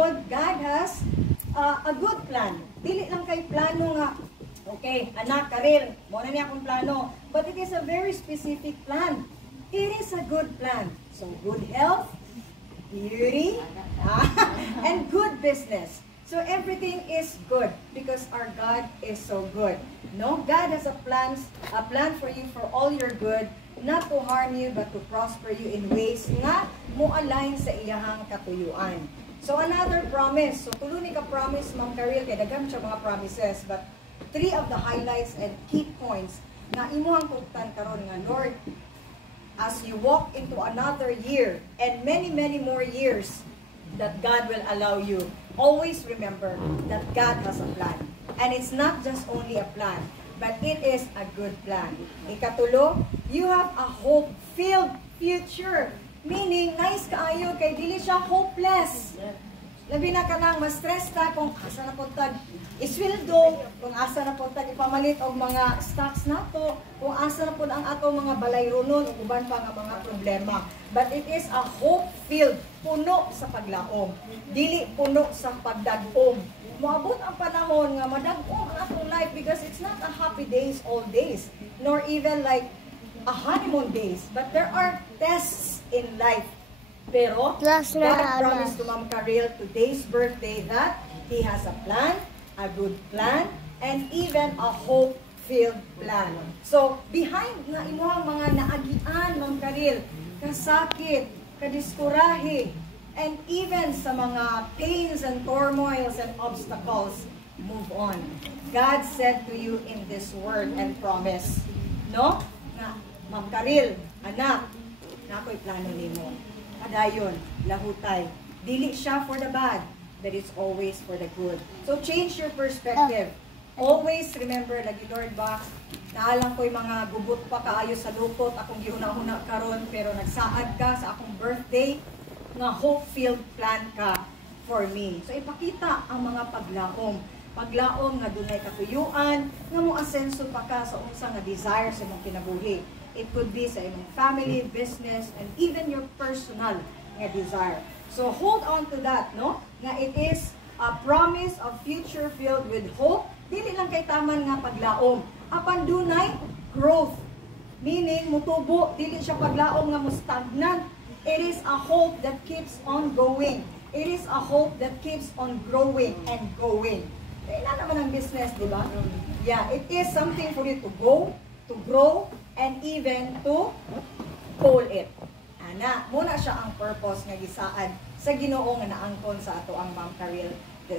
God has a good plan. Dili lang kay plano nga, okay, anak, karir, muna niya akong plano. But it is a very specific plan. It is a good plan. So, good health, beauty, and good business. So, everything is good because our God is so good. No, God has a plan for you for all your good, not to harm you, but to prosper you in ways nga mo align sa iyahang katuyuan. So another promise. So tulo ni ka promise, Ma'am Karil, kay daghan siya mga promises, but 3 of the highlights and key points na imuhang tugtan karon nga, Lord, as you walk into another year and many more years that God will allow you, always remember that God has a plan. And it's not just only a plan, but it is a good plan. Ikatulo, you have a hope-filled future. Meaning, nice kaayo kay dili siya hopeless. Labi na ka nang ma-stress ta kung asa na puntag isweldo, kung asa na puntag ipamalit og mga stocks nato, kung asa na pud ang ato mga balayronon ug uban pa nga mga problema. But it is a hope-filled, puno sa paglaom. Dili puno sa pagdag-om. Moabot ang panahon nga madag-om ang atong life because it's not a happy days all days, nor even like a honeymoon days, but there are tests in life. Pero God promised to Ma'am Karil today's birthday that He has a plan, a good plan, and even a hope-filled plan. So, behind na imuhang mga naagian, Ma'am Karil, kasakit, kadiskurahe, and even sa mga pains and turmoils and obstacles, move on. God said to you in this word and promise, no? Na, Ma'am Karil, anak, na ako'y plano nimo. Padayon, lahutay. Dili siya for the bad, but it's always for the good. So change your perspective. Always remember, lagi Lord ba, naalang ko'y mga gubot pa kaayo sa lupot, akong gihuna-huna karon, pero nagsaad ka sa akong birthday, nga hope-filled plan ka for me. So ipakita ang mga paglaom nga dunay katuyuan, nga mo asenso pa ka sa unsa nga desire sa imong kinabuhi. It could be sa imong family, business, and even your personal nga desire. So hold on to that, no? Nga it is a promise of future filled with hope. Dili lang kay taman nga paglaom. Apan dunay growth. Meaning, mutubo, dili siya paglaom nga mo stagnant. It is a hope that keeps on going. It is a hope that keeps on growing and going. Kailan naman ang business, di ba? Yeah, it is something for you to go, to grow, and even to call it. Ana, muna siya ang purpose nga gisaad sa Ginoo nga naangkon sa ato ang Ma'am Karil this